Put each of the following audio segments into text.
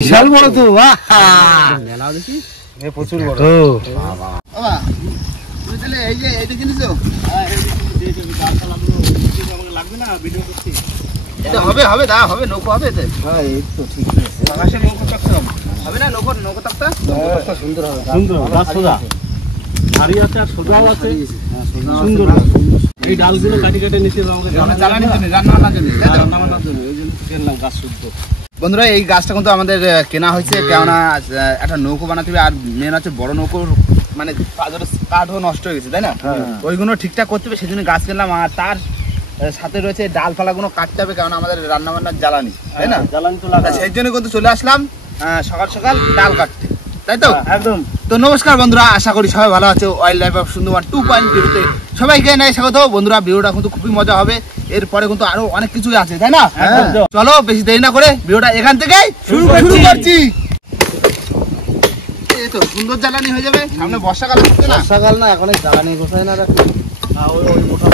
বিশাল বড় তো মেলা দেখি প্রচুর বড় বাবা তুমি তাহলে এই যে এইটা কিনেছো? লাগবে না ভিডিও করতে? এটা হবে হবে দা হবে নৌকো হবে এতে। হ্যাঁ এই তো ঠিক আছে। আকাশে নৌকো চাকতে হবে না নৌকো তাকতা সুন্দর হবে সুন্দর গাছ সোজা আড়ি আছে আর সোজাও আছে সুন্দর এই ডালগুলো কাটি কাটে নিচে আমাদের জ্বালানির জন্য রান্নার জন্য রান্নার জন্য এই জন্য কিনলাম গাছ শুদ্ধ। বন্ধুরা এই গাছটা কিন্তু আমাদের কেনা হয়েছে কেননা একটা নৌকো বানাতে হবে আর মেন হচ্ছে বড় নৌকোর মানে কাঠও নষ্ট হয়ে গেছে তাই না, ওইগুলো ঠিকঠাক করতে হবে সেই জন্য গাছ কিনলাম। আর তার সাথে রয়েছে ডালপালাগুলো কাটতে হবে কারণ আমাদের রান্না বান্নার জ্বালানি তাই না, জ্বালানি তো লাগা সেই জন্য কিন্তু চলে আসলাম সকাল সকাল ডাল কাটতে তাই তো একদম। তো নমস্কার বন্ধুরা, আশা করি সবাই ভালো আছে। ওয়াইল্ড লাইফ অফ সুন্দরবন 2.0 সবাইকে নাই স্বাগত। বন্ধুরা ভিডিওটা কিন্তু খুবই মজা হবে, এরপরে কিন্তু আরো অনেক কিছুই আছে তাই না। চলো বেশি দেরি না করে ভিডিওটা এখান থেকে শুরু করছি। এই তো সুন্দর জ্বালানি হয়ে যাবে, সামনে বর্ষাকাল হচ্ছে না, বর্ষাকাল না এখন জ্বালানি গোছায় না রাখি ওই মোটা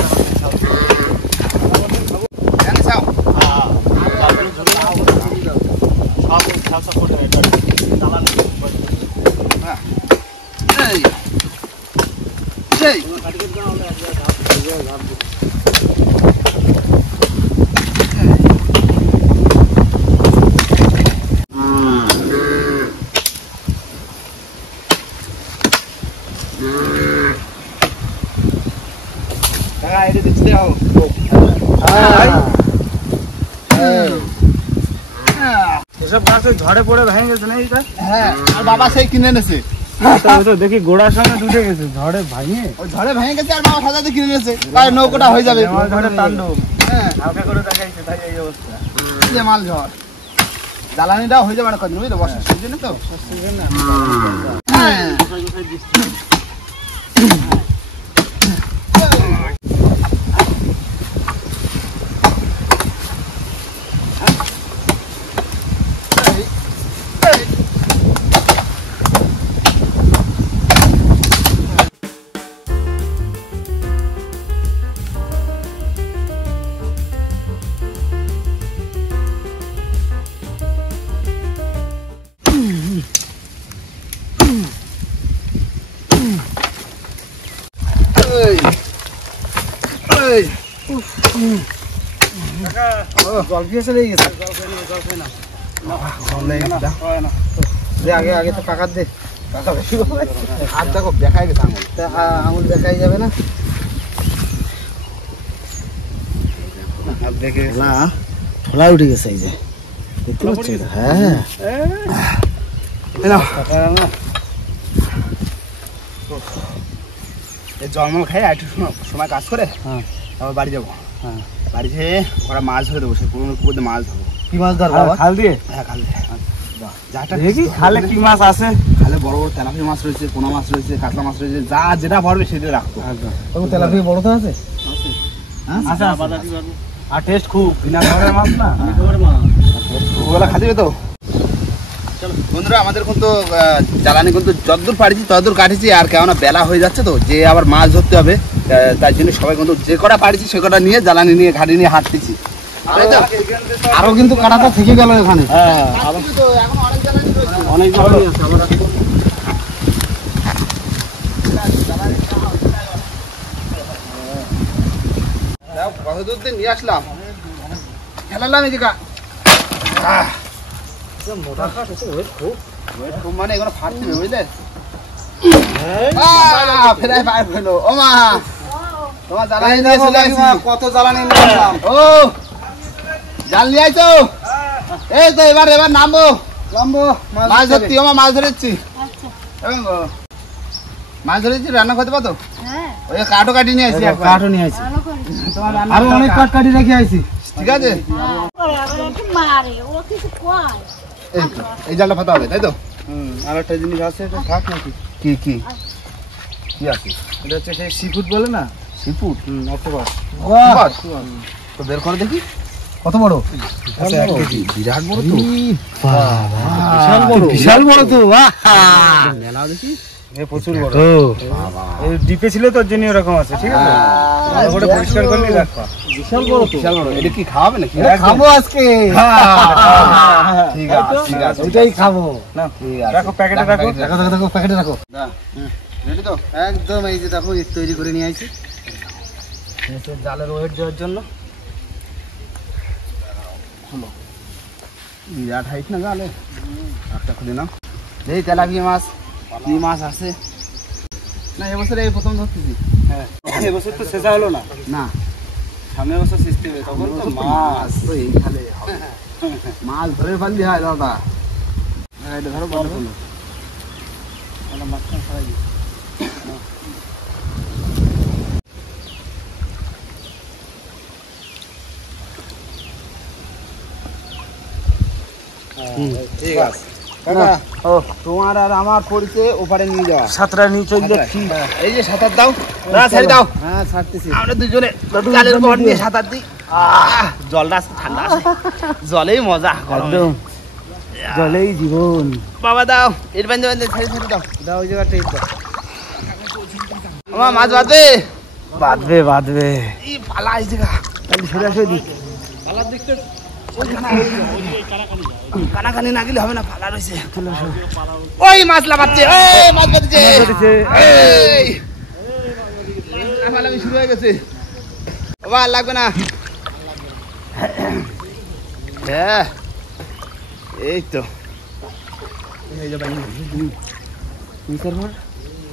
এসব গাছ ঝড়ে পড়ে ভেঙে গেছে না এইটা। হ্যাঁ আর বাবা সেই কিনে এনেছে, দেখি গোড়ার সঙ্গে দুটে গেছে ঝড়ে ভাঙে, ওই ঝড়ে ভেঙে গেছে আর বাবা সাজাতে কিনে এনেছে, তাই নৌকোটা হয়ে যাবে। ঝড়ে তাণ্ডব হ্যাঁ হালকা করে দেখাইছে তাই এই অবস্থা। যে মাল ঝড় জ্বালানিটাও হয়ে যাবে না কদিন বুঝলো, বর্ষার সিজনে তো। হ্যাঁ জল পিয়াসে লেগে গেছে। আগে আগে তো কাকার দে, হাত দেখো দেখাই গেছে আঙুল, আঙুল দেখাই যাবে না। ঠোলা উঠে গেছে এই যে দেখতে পাচ্ছি। হ্যাঁ এই জলমল খাই একটু সময় কাজ করে তারপর বাড়ি যাবো। বাড়ি যেয়ে ওরা মাছ ধরে দেবো, সে পুরোনো পুকুরে মাছ ধরবো। কি মাছ ধরবো? খাল দিয়ে? হ্যাঁ খাল দিয়ে। যাটা দেখি খালে কি মাছ আছে। খালে বড় বড় তেলাপিয়া মাছ রয়েছে, পোনা মাছ রয়েছে, কাতলা মাছ রয়েছে, যা যেটা ভরবে সেটা রাখতো। তেলাপিয়া বড় তো আছে। আচ্ছা আর টেস্ট খুব বিনা খাবারের মাছ না, ওগুলা খাতে তো। বন্ধুরা আমাদের কিন্তু জ্বালানি কিন্তু যতদূর পারিছি ততদূর কাটিছি, আর কেননা বেলা হয়ে যাচ্ছে তো যে আবার মাছ ধরতে হবে, তাই জন্য সবাই কিন্তু যে কটা পারিছি সে কটা নিয়ে জ্বালানি নিয়ে ঘাটি নিয়ে হাঁটতেছি। আরো কিন্তু কাটাটা থেকে গেল এখানে। অনেক জ্বালানি আছে আমরা কতদূর দিয়ে নিয়ে আসলাম, খেলালাম এদিকে মানে এগুলো ফাটছে বুঝলে। ফেরাই পায়ে ফেলো ও মা, তোমার জ্বালানি নিয়ে চলে আসছি। কত জ্বালানি নিয়ে আসলাম। ও জাল নিয়ে আইছো? এই তো এবার নামবো মাছ ধরছি। আমার মাছ ধরেছি, মাছ ধরেছি রান্না করতে পারতো। ওই কাঠও কাটি নিয়ে আসছি, কাঠও নিয়ে আসছি, আরো অনেক কাঠ কাটি রেখে আইছি। ঠিক আছে এই জালটা ফাতা হবে তাই তো। আর একটা জিনিস আছে, এটা থাক নাকি? কি কি কি আছে? এটা হচ্ছে সেই সি ফুড বলে না, সি ফুড। অক্টোপাস। তো বের করে দেখি কত বড়? বিরাট বড় তো, বিশাল বড় তো। মেলা দেখি প্রচুর বড় এই ডিপে ছিল তোর জন্য এরকম আছে ঠিক আছে ভালো করে পরিষ্কার করলি রাখবা বিশাল বড় তো বিশাল বড় এটা কি খাওয়াবে নাকি খাবো আজকে ঠিক আছে ঠিক আছে ওইটাই খাবো না ঠিক আছে রাখো প্যাকেটে রাখো দেখো প্যাকেটে রাখো রেডি তো একদম এই যে দেখো ইট তৈরি করে নিয়ে আইছি জালের ওয়েট দেওয়ার জন্য বিরাট হাইট না জালে একটা খুলে নাও এই তেলাপিয়া মাছ কি মাছ আছে না এবছর এই প্রথম ধরতেছি হ্যাঁ এবছর তো শেষা হলো না না সামনের বছর সিস্টেম তখন তো মাছ তো এই খালে মাছ ধরে ফেললি হয় দাদা এটা ধরো বড় হলো আমরা মাছটা খাই ঠিক আছে কাকা ও তোমার আর আমার পরিচয় ওপারে নিয়ে যাওয়া সাতটা নিয়ে চলে যাচ্ছি এই যে সাঁতার দাও না ছাড়ি দাও হ্যাঁ ছাড়তেছি আমরা দুজনে জালের উপর দিয়ে সাঁতার দিই জলটা আজকে ঠান্ডা আছে জলেই মজা একদম জলেই জীবন বাবা দাও এর বান্ধে বান্ধে ছাড়ি ছাড়ি দাও দাও ওই জায়গাটা এই আমার মাছ বাঁধবে বাঁধবে এই পালা আইছে গা তাহলে সরে আসো দিক পালার দিকতে কানাকানি না গেলে হবে না পালা রয়েছে ওই মাছ লাফাচ্ছে এই মাছ বাঁধছে এই লাফালাফি শুরু হয়ে গেছে বাবা আর লাগবে না হ্যাঁ এই তো এই যে বান্ধি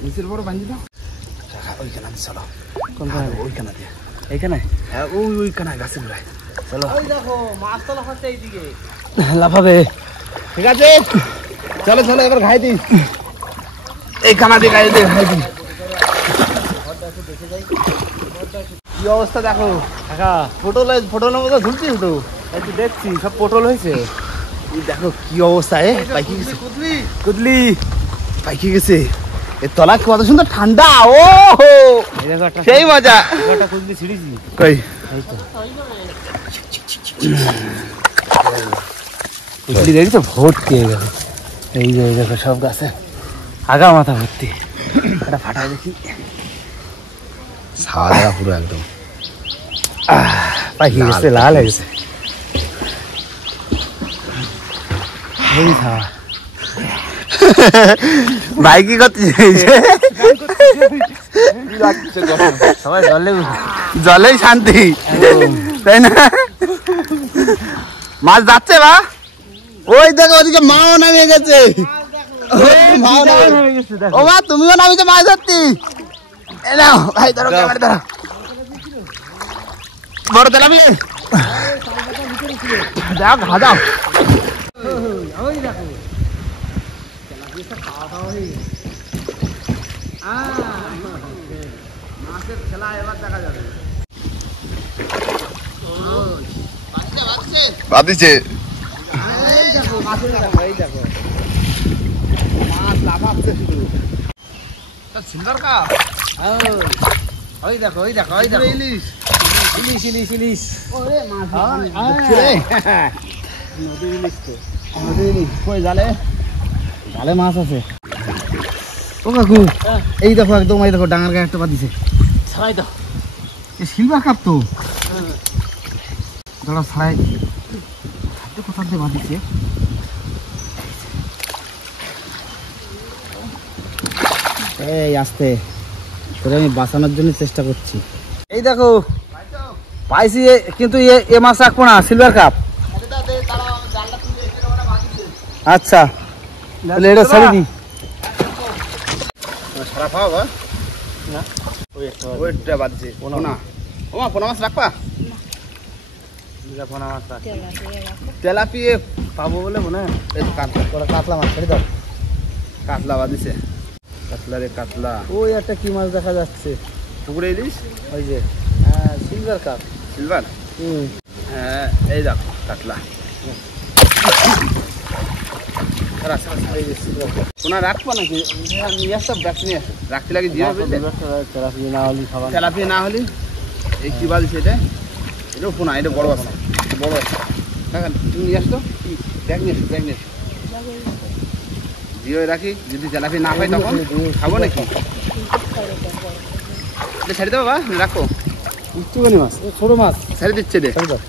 নিচের বড় বান্ধি দাও ওইখানে চলো কোনখানে ওইখানে দিয়ে এইখানে হ্যাঁ ওইখানে গাছের গোড়ায় চলো ওই দেখো মাছ তো লাফাচ্ছে এইদিকে লাফাবে ঠিক আছে চলো চলো এবার ঘাই দিই এই কানা দিয়ে ঘাই দিই কি অবস্থা দেখো কাকা ফটোলের মতো ঝুলছিস তো এই তো দেখছি সব পটল হয়েছে এই দেখো কি অবস্থা পাইকি গেছে কুদলি পাইকি গেছে এর তলা কত সুন্দর ঠান্ডা ও এই দেখো একটা সেই মজা একটা কুদলি ছিড়িছি কই এই তো কুদলি দেখি তো ভর্তি হয়ে গেল এই যে এই দেখো সব গাছে আগা মাথা ভর্তি একটা ফাটাই দেখি সাদা পুরো একদম পাখি গেছে লাল হয়ে গেছে এই খাওয়া ভাই কি করতেছে সবাই জলে জলেই শান্তি তাই না মাছ যাচ্ছে বা ওই দেখো ওদিকে মাও নামিয়ে গেছে ও মা তুমিও নামিতে মাছ ধরতি এ নাও ভাই ধরো ক্যামেরা ধরো বড় তেলাপি দাও ঘা দাও মাছের খেলা এবার দেখা যাবে বাদিছে মাছ লাফাচ্ছে শুধু সিলভার কাপ ওই দেখো ইলিশ ইলিশ ইলিশ ওরে মাছ নদীর ইলিশ তো কই জালে জালে মাছ আছে ও কাকু এই দেখো একদম এই দেখো ডাঙার গায়ে একটা বাঁধিছে ছাড়াই দাও সিলভার কাপ তো দাঁড়া ছাড়াই কোথা দিয়ে বাঁধিছে এই আস্তে করে আমি বাঁচানোর জন্য চেষ্টা করছি এই দেখো পাইছি কিন্তু এ মাছ রাখবো না সিলভার কাপ আচ্ছা তাহলে এটা ছেড়ে দিই সারা পাও বা ওইটা বাদছে পোনা ওমা পোনা মাছ রাখবা তেলাপিয়ে পাবো বলে মনে হয় এই কাতলা কাতলা মাছ ছেড়ে দাও কাতলা বাদিছে কাতলা রে কাতলা ওই একটা কি মাছ দেখা যাচ্ছে পুকুরে ইলিশ ওই যে হ্যাঁ সিলভার কাপ সিলভার হ্যাঁ এই দেখ কাতলা পোনা রাখবা নাকি নিয়ে আসতো ব্যাগ নিয়ে আসো রাখতে লাগে দিয়ে তেলাপিয়া না হলে এই কি বাদিছে এটা এটাও পোনা এটা বড় আছে বড় আছে কাকা তুমি নিয়ে আসতো ব্যাগ নিয়ে আসো ব্যাগ নিয়ে আসো দিয়ে রাখি, যদি তেলাপি না হয় তখন খাবো নাকি? ছেড়ে দেবো বা রাখো, একটুখানি মাছ, ছোট মাছ ছেড়ে দিচ্ছে রে। ছেড়ে দাও।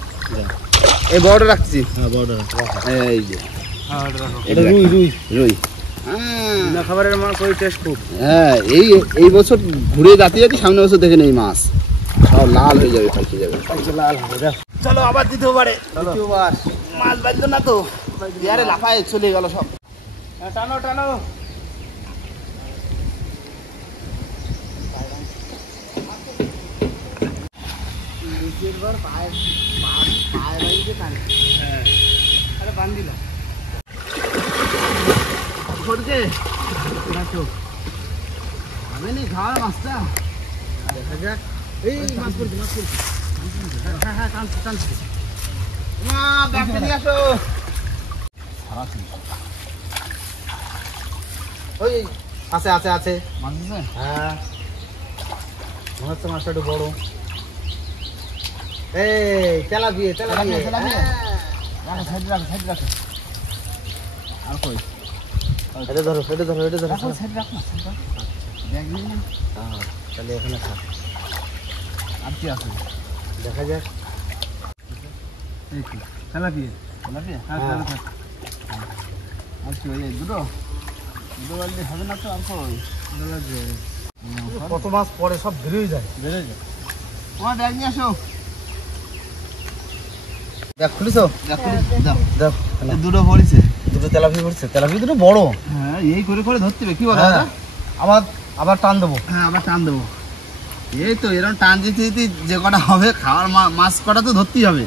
এই বড়টা রাখছি, হ্যাঁ বড়টা এই যে এটা রুই রুই রুই। না খাবারের মাছ ওই টেস্ট খুব। হ্যাঁ এই বছর ঘুরে যাতে যাতে সামনে বছর দেখেন এই মাছ সব লাল হয়ে যাবে, পাল্টে যাবে। লাল হবে দেখ। চলো আবার দ্বিতীয়বারে, দ্বিতীয়বার মাছ বাজলো না তো, ইয়ারে লাফায় চলে গেল সব। টানো টানো। খাওয়ার মাছটা দেখা যাক। এই মাছ পড়ছে মাছ পড়ছে। হ্যাঁ হ্যাঁ টানছে টানছে। মা ব্যাগটা নিয়ে আসো। ওই আছে আছে আছে মাছ আছে? হ্যাঁ মনে হচ্ছে মাছটা একটু বড়। এই তেলাপিয়া তেলাপিয়া তেলাপিয়া। রাখো সাইড রাখো, সাইড রাখো। আর কই? এটা ধরো এটা ধরো এটা ধরো। রাখো সাইড রাখো, সাইড রাখো। ব্যাগ নিয়ে নেন। হ্যাঁ তাহলে এখানে থাক, আর কি আছে? দেখা যাক। এই কি? তেলাপিয়া। তেলাপিয়া? হ্যাঁ। আর কি ওই দুটো? দুটো বাজলে হবে না তো, আর কই? কত মাছ পরে সব বেরিয়ে যায়। তোমার ব্যাগ নিয়ে আসো। দেখ খুলিছো? ব্যাগ খুলে দাও। দাও এই দুটো পড়েছে। দুটো তেলাপিয়া পড়ছে, তেলাপিয়া দুটো বড়। হ্যাঁ এই করে করে ধরতে হবে, কি বলো হ্যাঁ, দাদা? আবার আবার টান দেবো। হ্যাঁ আবার টান দেবো। এই তো এরকম টান দিতে দিতে যে কটা হবে খাওয়ার মাছ কটা তো ধরতেই হবে।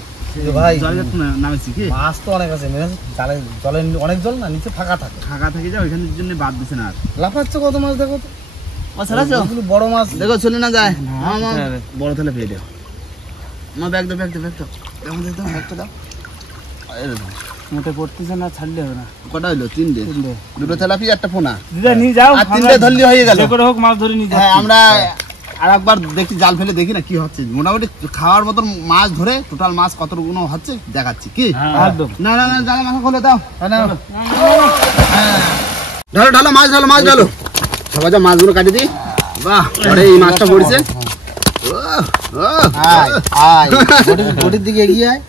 ভাই জলে নামেছি কি? মাছ তো অনেক আছে, জালে জলে অনেক জল না, নিচে ফাঁকা থাকে। ফাঁকা থেকে যাও, ওইখানের জন্য বাদ দিছে না আর। লাফাচ্ছে কত মাছ দেখো তো। ওগুলো বড় মাছ দেখো চলে না যায়। আমার বড় থালে পেয়ে দাও। আমার ব্যাগ দাও, ব্যাগ দাও, ব্যাগ দাও। আমাদের দাও, ব্যাগটা দাও। এই দেখো, মোটে পড়তেছে না, ছাড়লে হবে না। কটা হইলো? তিনটে। দুটো তেলাপি একটা পোনা। দিদা নিয়ে যাও, আর তিনটে ধরলি হয়ে গেল। যে করে হোক মাছ ধরে নিয়ে যাও। হ্যাঁ আমরা আর একবার দেখি, জাল ফেলে দেখি না কি হচ্ছে। মোটামুটি খাওয়ার মতন মাছ ধরে টোটাল মাছ কতগুলো হচ্ছে দেখাচ্ছি কি? একদম। না না না, জালে মাথা খুলে দাও। ঢালো ঢালো মাছ, ঢালো মাছ, ঢালো। সবাই যা মাছগুলো কাটি দিই। বাহ, পরে এই মাছটা পড়েছে। বডির দিকে এগিয়ে আয়।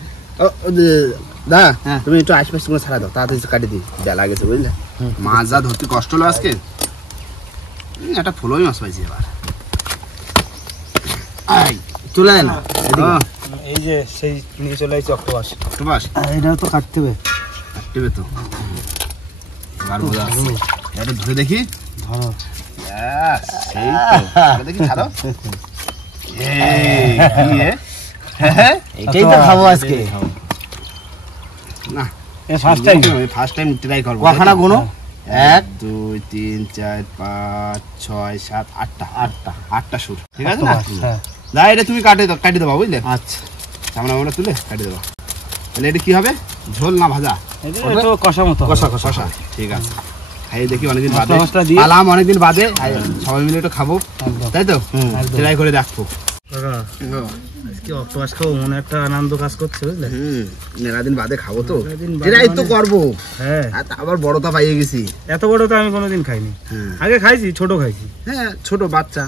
দা তুমি একটু আশপাশ করে ছাড়া দাও, তাড়াতাড়ি কাটি দিই, বেলা গেছে বুঝলে। মাছ যা ধরতে কষ্ট হলো আজকে। একটা ফুলই মাছ পাইছি এবার। চলে আয় না, এই যে সেই নিয়ে চলে আসছে অক্টোপাস। অক্টোপাস এটাও তো কাটতে হবে। কাটবে তো। এবার বোঝা যাচ্ছে। এটা ধরে দেখি। ধরো। ব্যাস, সেই তো। ধরে দেখি, ছাড়ো। এই, কি এ? এটাই তো খাবো আজকে। না, first time first time try করবো। কখানা গুনো? 1 2 3 4 5 6 7 8টা সুর। ঠিক আছে না? হ্যাঁ। না এটা তুমি কাটি দেবা বুঝলে। আচ্ছা সামনে আমরা তুলে কাটি দেবা। তাহলে এটা কি হবে? ঝোল না ভাজা? তো কষা মতো কষা কষা। ঠিক আছে, খাই দেখি অনেকদিন বাদে। মশলা দিয়ে আলাম অনেকদিন বাদে, সবাই মিলে একটু খাবো, তাই তো? ট্রাই করে দেখবো। কি অক্টোপাস খাবো, মনে একটা আনন্দ কাজ করছে বুঝলে। মেলাদিন বাদে খাবো তো, মেলাদিন বাদে ট্রাই তো করবো। হ্যাঁ, আর আবার বড়টা পাইয়ে গেছি। এত বড় তো আমি কোনোদিন খাইনি। আগে খাইছি, ছোট খাইছি। হ্যাঁ ছোট বাচ্চা,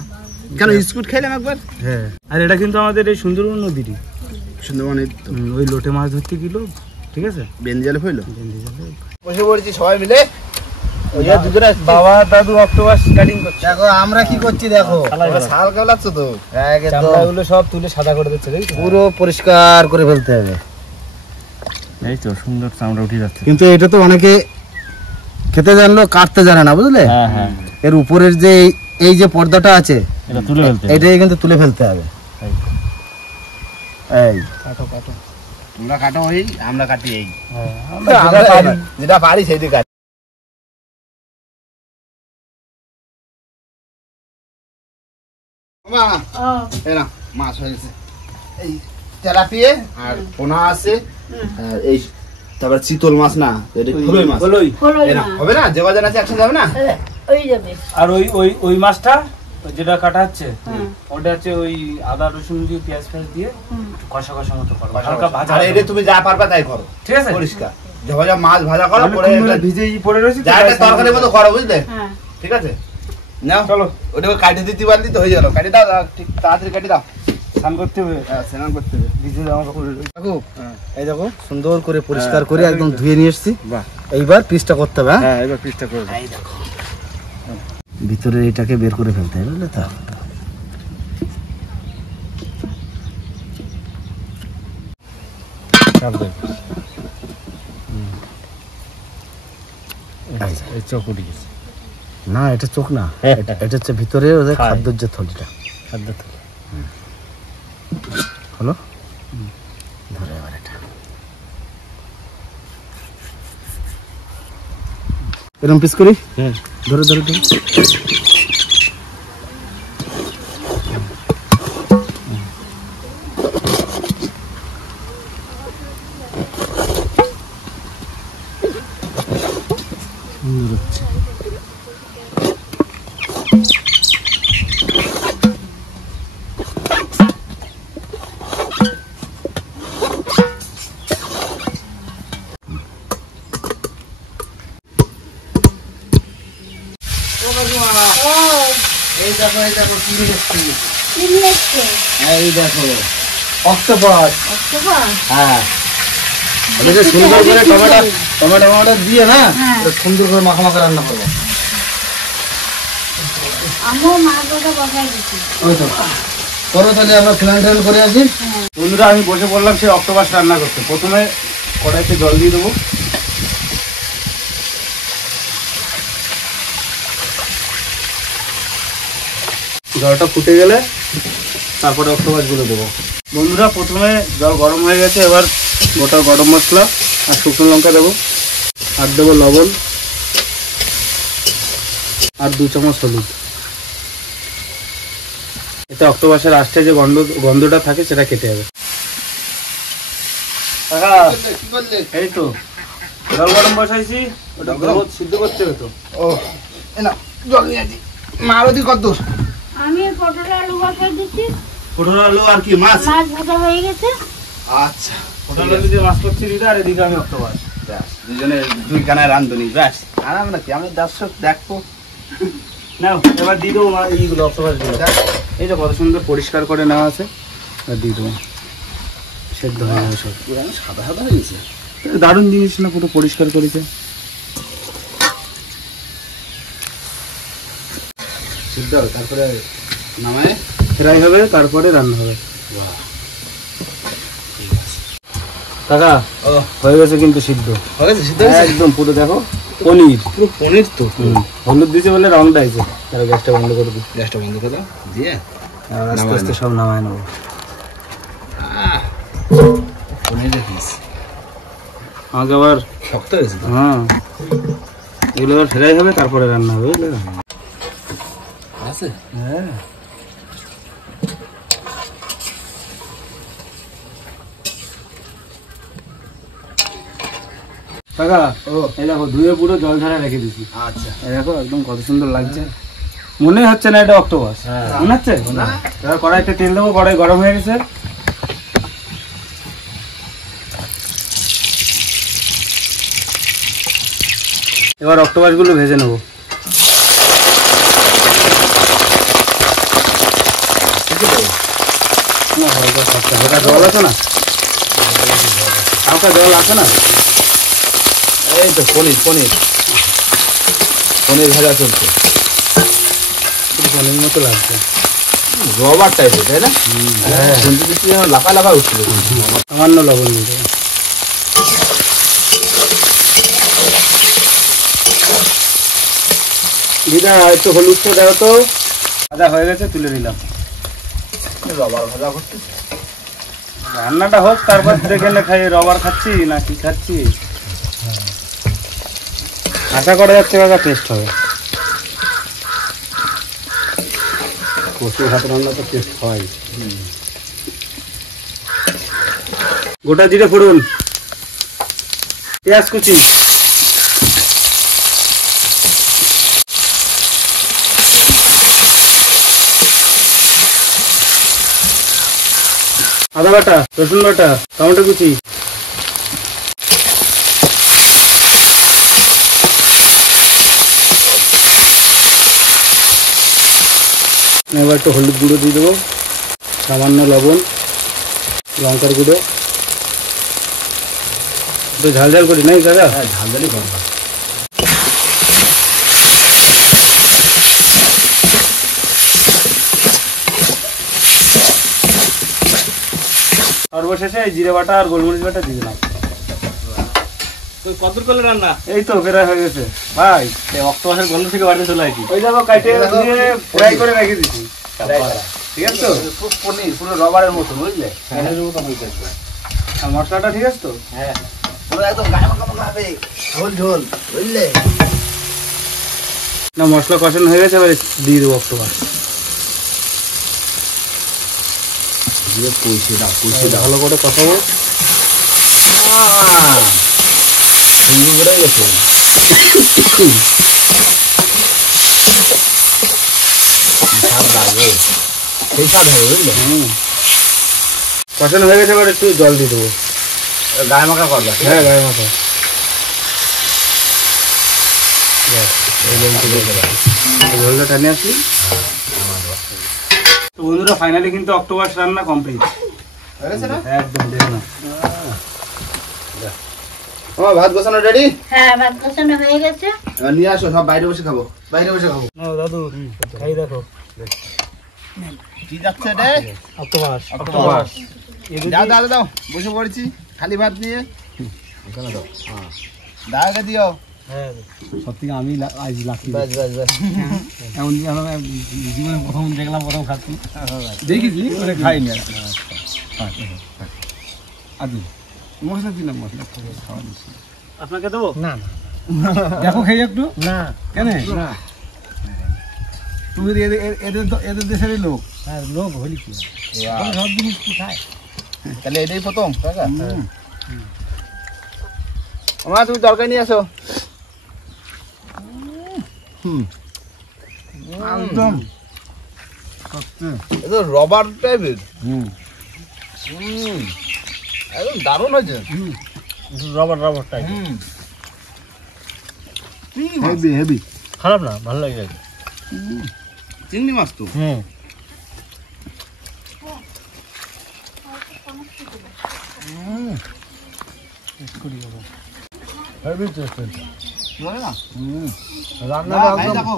কেন স্কুট খাইলাম একবার। হ্যাঁ, আর এটা কিন্তু আমাদের এই সুন্দরবন নদীরই। সুন্দরবনে ওই লোটে মাছ ধরতে গেল, ঠিক আছে। বেঞ্জালে হইলো। বসে পড়েছি সবাই মিলে। বাবা দাদু অক্টোপাস কাটিং করছে। দেখো আমরা কি করছি দেখো। শাল কেলাচ্ছ তো। চামড়াগুলো সব তুলে সাদা করে দিচ্ছে, দেখি পুরো পরিষ্কার করে ফেলতে হবে। এই তো সুন্দর চামড়া উঠে যাচ্ছে। কিন্তু এটা তো অনেকে খেতে জানলো, কাটতে জানে না বুঝলে। হ্যাঁ হ্যাঁ, এর উপরের যে এই যে পর্দাটা আছে, এটা তুলে ফেলতে এটাই কিন্তু তুলে ফেলতে হবে। এই কাটো কাটো। তোমরা কাটো এই, আমরা কাটি এই। হ্যাঁ, যেটা পারি সেই দিকে কাটি। এরা মাছ হয়ে গেছে, এই তেলাপিয়া আর পোনা আছে, আর এই তারপর চিতল মাছ না, এটা ফুলই মাছ। এরা হবে না, যে বাজার আছে একসাথে যাবে না। আর ওই ওই ওই মাছটা যেটা কাটা হচ্ছে, ওটা হচ্ছে ওই আদা রসুন দিয়ে পেঁয়াজ ফেঁয়াজ দিয়ে কষা কষা মতো করো, হালকা ভাজা। আর এটা তুমি যা পারবা তাই করো, ঠিক আছে? পরিষ্কার। ঝাপা মাছ ভাজা করো, পরে ভিজেই পড়ে রয়েছে, যা একটা তরকারির মতো করো, বুঝলে? ঠিক আছে, নাও চলো, ওটাকে কাটি দিতে পারলি তো হয়ে গেল। কাটি দাও, ঠিক তাড়াতাড়ি কাটি দাও। স্নান করতে হবে, হ্যাঁ স্নান করতে হবে। ভিজে জামা কাপড় দেখো এই দেখো সুন্দর করে পরিষ্কার করে একদম ধুয়ে নিয়ে এসেছি। এইবার পিসটা করতে হবে। হ্যাঁ এবার পিসটা করে দাও। এই দেখো ভিতরে এটাকে বের করে ফেলতে হবে, বুঝলে তো? এই চোখ উঠে গেছে। না এটা চোখ না, এটা হচ্ছে ভিতরে ওদের খাদ্যের যে থলিটা, খাদ্য থলি হলো। ধরে এবার এটা এরকম পিস করি। ধরে ধরে ধরে এই দেখো এই দেখো কি দেখছি, এই দেখো অক্টোপাস। হ্যাঁ এটা সুন্দর করে টমেটো দিয়ে না সুন্দর করে মাখা মাখা রান্না করবো। ওই তো করো তাহলে আমরা ফ্যান করে আসি। বন্ধুরা আমি বসে পড়লাম সেই অক্টোপাস রান্না করতে। প্রথমে কড়াইতে জল দিয়ে দেবো, জলটা ফুটে গেলে তারপরে অক্টোপাস গুলো দেবো। বন্ধুরা প্রথমে জল গরম হয়ে গেছে, এবার গোটা গরম মশলা আর শুকনো লঙ্কা দেবো, আর দেবো লবণ আর 2 চামচ হলুদ। এতে অক্টোপাসের আষ্টে যে গন্ধটা থাকে সেটা কেটে যাবে। এই তো জল গরম বসাইছি, ওটা সিদ্ধ করতে হবে তো। ও না জল নিয়ে আসি। মারুতি কত দূর? আমি পটল আলু বসাই দিচ্ছি, পটল আলু আর কি মাছ? মাছ ভাজা হয়ে গেছে। আচ্ছা পটল আলু দিয়ে মাছ করছি দিদা, আর এদিকে আমি অক্টোপাস। দুজনে দুই কানায় রান্ধুনি, ব্যাস আরাম নাকি? আমি দর্শক দেখবো। নাও এবার দিয়ে দেবো এইগুলো অক্টোপাস গুলো। এই যে কত সুন্দর পরিষ্কার করে নেওয়া আছে, আর দিয়ে দেবো, সেদ্ধ হয়ে যাবে সব। সাদা সাদা হয়ে গেছে, দারুণ জিনিস না, পুরো পরিষ্কার করেছে। সিদ্ধ হবে, তারপরে নামায় ফ্রাই হবে, তারপরে রান্না হবে। কাকা হয়ে গেছে কিন্তু সিদ্ধ, হয়ে গেছে সিদ্ধ একদম পুরো দেখো পনির, পুরো পনির তো। হলুদ দিতে বলে রংটা আছে। তাহলে গ্যাসটা বন্ধ করে দিই, গ্যাসটা বন্ধ করে দাও, দিয়ে আস্তে আস্তে সব নামায় নেবো। পনির দেখিস আমাকে আবার শক্ত হয়েছে। হ্যাঁ এগুলো আবার ফ্রাই হবে, তারপরে রান্না হবে, বুঝলে? আছে হ্যাঁ কাকা এই দেখো ধুয়ে পুরো জল ঝাড়া রেখে দিচ্ছি। আচ্ছা এই দেখো একদম কত সুন্দর লাগছে, মনে হচ্ছে না এটা অক্টোপাস, মনে হচ্ছে? এবার কড়াইতে তেল দেবো, কড়াই গরম হয়ে গেছে। এবার অক্টোপাস গুলো ভেজে নেবো। হালকা জল আছে না, হালকা জল আছে না। এই তো পনির পনির পনির ভাজা চলছে, পনির মতো লাগছে, রবার টাইপের, তাই না? শুনতে দিচ্ছি যেন লাফা লাফা উঠছিল। সামান্য লবণ দিতে। দিদা একটু হলুদটা দাও তো। ভাজা হয়ে গেছে, তুলে নিলাম। রবার ভাজা করতে রান্নাটা হোক, তারপর দেখে না খাই রবার খাচ্ছি না কি খাচ্ছি। আশা করা যাচ্ছে কাকা টেস্ট হবে। কচু ভাত রান্না তো টেস্ট হয়। গোটা জিরে ফোড়ন, পেঁয়াজ কুচি, আদা বাটা, রসুন বাটা, টমেটো কুচি, এবার একটু হলুদ গুঁড়ো দিয়ে দেবো, সামান্য লবণ, লঙ্কার গুঁড়ো, একটু ঝাল ঝাল করি নাই দাদা? হ্যাঁ, ঝালঝালই করবা। সর্বশেষে এই জিরে বাটা আর গোলমরিচ বাটা দিয়ে দিলাম। কত করলে রান্না? এই তো প্রায় হয়ে গেছে ভাই। অক্টোবরের গন্ধ থেকে বাড়িতে চলে আসি। ওই দেখো কাটে দিয়ে ফ্রাই করে রেখে দিচ্ছি, ঠিক আছে তো? খুব পনির, পুরো রবারের মতো, বুঝলে? পনিরের মতো হয়ে যাচ্ছে। আর মশলাটা ঠিক আছে তো? হ্যাঁ, পুরো একদম গায়ে মাখা হবে, ঝোল ঝোল, বুঝলে? না, মশলা কষানো হয়ে গেছে, এবার দিয়ে দেবো অক্টোপাস। দিয়ে কষে দাও, কষে দাও। ভালো করে কষাবো। সুন্দর করে গেছে। স্বাদ লাগবে, সেই স্বাদ হবে, বুঝলে? কষানো হয়ে গেছে, এবার একটু জল দিয়ে দেবো। গায়ে মাখা করবা? হ্যাঁ, গায়ে মাখা। ঝোলটা টানে আসলি। তো বন্ধুরা, ফাইনালি কিন্তু অক্টোপাস রান্না কমপ্লিট। হয়ে গেছে না? একদম দেখুন। আমার ভাত বসানো রেডি? হ্যাঁ, ভাত কষানো হয়ে গেছে। এবার নিয়ে আসো, সব বাইরে বসে খাবো, বাইরে বসে খাবো। দাদু খাই দেখো। কি যাচ্ছে এটা? অক্টোপাস। অক্টোপাস। দাও দাও দাও, বসে পড়েছি খালি ভাত নিয়ে। দাও আগে দিও। হ্যাঁ, সত্যি আমি আজ লাকি। বাস বাস বাস। এমন জীবনে প্রথম দেখলাম, প্রথম খাচ্ছি। দেখেছি মানে খাইনি। আদি মশলা দিলাম, মশলা খাওয়া দিচ্ছি। আপনাকে দেবো? না না, দেখো খেয়ে একটু। না কেন? না, তুমি এদের দেশেরই লোক। হ্যাঁ, লোক হলি কি সব জিনিস কি খায়? তাহলে এটাই প্রথম কাকা? আমার তুমি তরকারি নিয়ে আসো। একদম এটা রবার টাইপের। হুম, একদম দারুণ হয়েছে। Rubber type. হেভি হেভি, খারাপ না, ভালো লাগে। চিংড়ি মাছ তো। হুম, হেভি টেস্ট হয়েছে। বলে না? রান্নাটা খাই একদম, দেখো।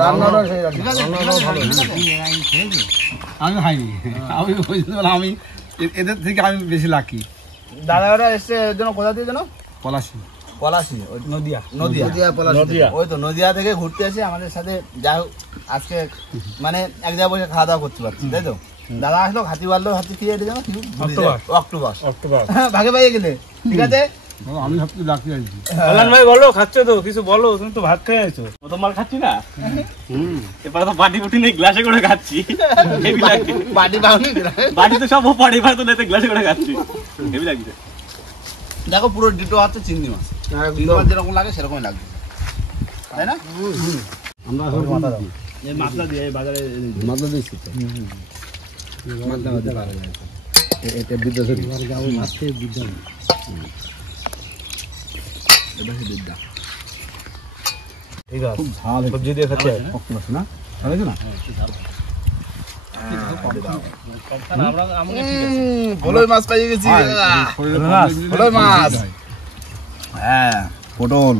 রান্নাটা সেই ঠিক আছে, ঠিক আছে, ঠিক আছে। আমি খাইনি, আমি ওই জন্য বললাম, আমি এদের থেকে আমি বেশি লাকি। দাদারা এসছে এর জন্য কোথা দিয়ে যেন? পলাশি, পলাশি, নদিয়া। নদিয়া। নদিয়া। ওই তো নদিয়া থেকে ঘুরতে এসে আমাদের সাথে যা হোক আজকে মানে এক জায়গায় বসে খাওয়া দাওয়া করতে পারছি, তাই তো? দাদা আসলো, হাতি বাড়লো, হাতি খেয়ে এটা যেন অক্টোপাস। অক্টোপাস। ভাগে ভাগে গেলে, ঠিক আছে? আমি সবচেয়ে লাকি আছি। কল্যাণ ভাই বলো, খাচ্ছ তো? কিছু বলো, তুমি তো ভাত খেয়ে আছো। প্রথমবার খাচ্ছি না, এবার তো বাটি বুটি নেই, গ্লাসে করে খাচ্ছি। হেভি লাগছে। বাটি বাউনি বাটি তো সব ওপারে, এবার তো নেই, গ্লাসে করে খাচ্ছি। হেভি লাগছে। দেখো পুরো ডিটো হচ্ছে চিংড়ি মাছ। চিংড়ি মাছ যেরকম লাগে সেরকমই লাগবে, তাই না? আমরা এখন মাথা দাও, এই মাছটা দিয়ে বাজারে মাথা দিচ্ছি তো। মাথা দিতে পারে না, এটা বিদ্যা ধরি। মাছ খেয়ে বিদ্যা নেই। এটা হচ্ছে বিদ্যা। ঠিক আছে, খুব ঝাল, সবজি দিয়ে খাচ্ছি। অক্টোপাস না, ভালো হয়েছে না? ভোলই মাছ পাইয়ে গেছি। ভোলই মাছ, হ্যাঁ, পটল।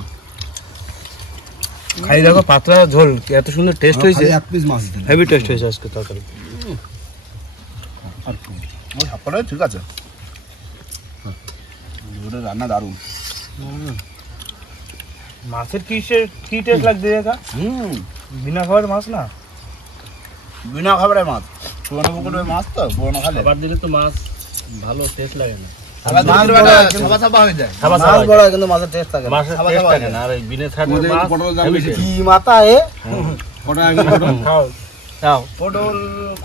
খাই দেখো, পাতলা ঝোল, এত সুন্দর টেস্ট হয়েছে। এক পিস মাছ দিন। হেভি টেস্ট হয়েছে আজকে তরকারি। ওই সবকটাই ঠিক আছে। দুটো রান্না দারুণ। মাছের কি টেস্ট লাগছে দেখা? বিনা খাবার মাছ না, বিনা খাবারের মাছ, পুরোনো পুকুরের মাছ তো, পুরোনো খালে খাবার দিলে তো মাছ ভালো টেস্ট লাগে না। আবার দেখি বেটা সাবা সাবা হয়ে যায়। খাবার মাছ বড় হয়, কিন্তু মাছের টেস্ট থাকে না। মাছের খাবার টেস্ট খাওয়া থাকে না, আর এই বিনা খাবার আমাদের মাছ পটলের দাম heavy বেশি। taste। কি মাথা এ? পটল আমি পটল খাও খাও। পটল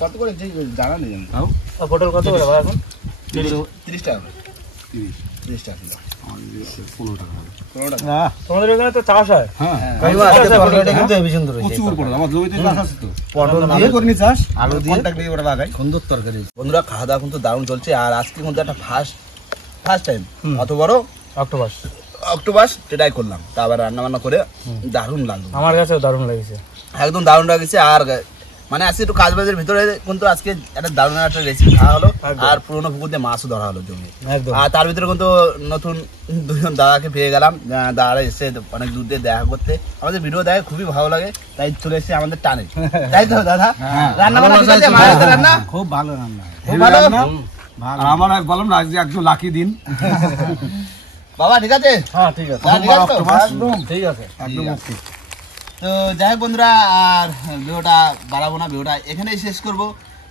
কত করে যে জানা নেই আমি। পটল কত করে ভাই এখন? 30 টাকা করে। 30 টাকা কিলো। 15 টাকা। 15 টাকা। না, তোমাদের এখানে তো চাষ হয়। হ্যাঁ, কাকিমা, আজকে পটলটা কিন্তু হেভি সুন্দর হয়েছে। প্রচুর পটল, আমার জমিতে চাষ আছে তো। পটল আমি দিয়ে করিনি চাষ, আলু দিয়ে কন্টাক্ট দিয়ে ওটা লাগাই। সুন্দর তরকারি। বন্ধুরা খাওয়া দাওয়া কিন্তু দারুণ চলছে, আর আজকে কিন্তু একটা ফার্স্ট টাইম অত বড় অক্টোপাস অক্টোপাস ট্রাই করলাম, তা আবার রান্না বান্না করে দারুণ লাগলো, আমার কাছেও দারুণ লেগেছে। একদম দারুণ লাগছে। আর মানে আজকে একটু কাজবাজের ভিতরে কিন্তু আজকে একটা দারুণ একটা রেসিপি খাওয়া হলো আর পুরোনো পুকুর দিয়ে মাছও ধরা হলো জমি। আর তার ভিতরে কিন্তু নতুন দুজন দাদাকে পেয়ে গেলাম, দাদারা এসে অনেক দূর দিয়ে দেখা করতে, আমাদের ভিডিও দেখে খুবই ভালো লাগে, তাই চলে এসেছে আমাদের টানে, তাই তো দাদা? রান্না বান্না ঠিক আছে? মাছ রান্না খুব ভালো রান্না, খুব ভালো। আর আমার বললাম না আজকে একটু লাকি দিন। বাবা ঠিক আছে? হ্যাঁ ঠিক আছে, ঠিক আছে তো? একদম ঠিক আছে, একদম ওকে। তো যাই হোক বন্ধুরা, আর ভিডিওটা বাড়াবো না, ভিডিওটা এখানেই শেষ করবো।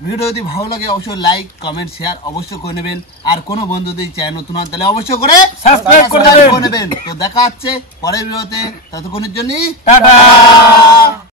ভিডিও যদি ভালো লাগে অবশ্যই লাইক কমেন্ট শেয়ার অবশ্যই করে নেবেন, আর কোনো বন্ধু যদি চ্যানেল নতুন হন তাহলে অবশ্যই করে সাবস্ক্রাইব করে নেবেন। তো দেখা হচ্ছে পরের ভিডিওতে, ততক্ষণের জন্য টাটা।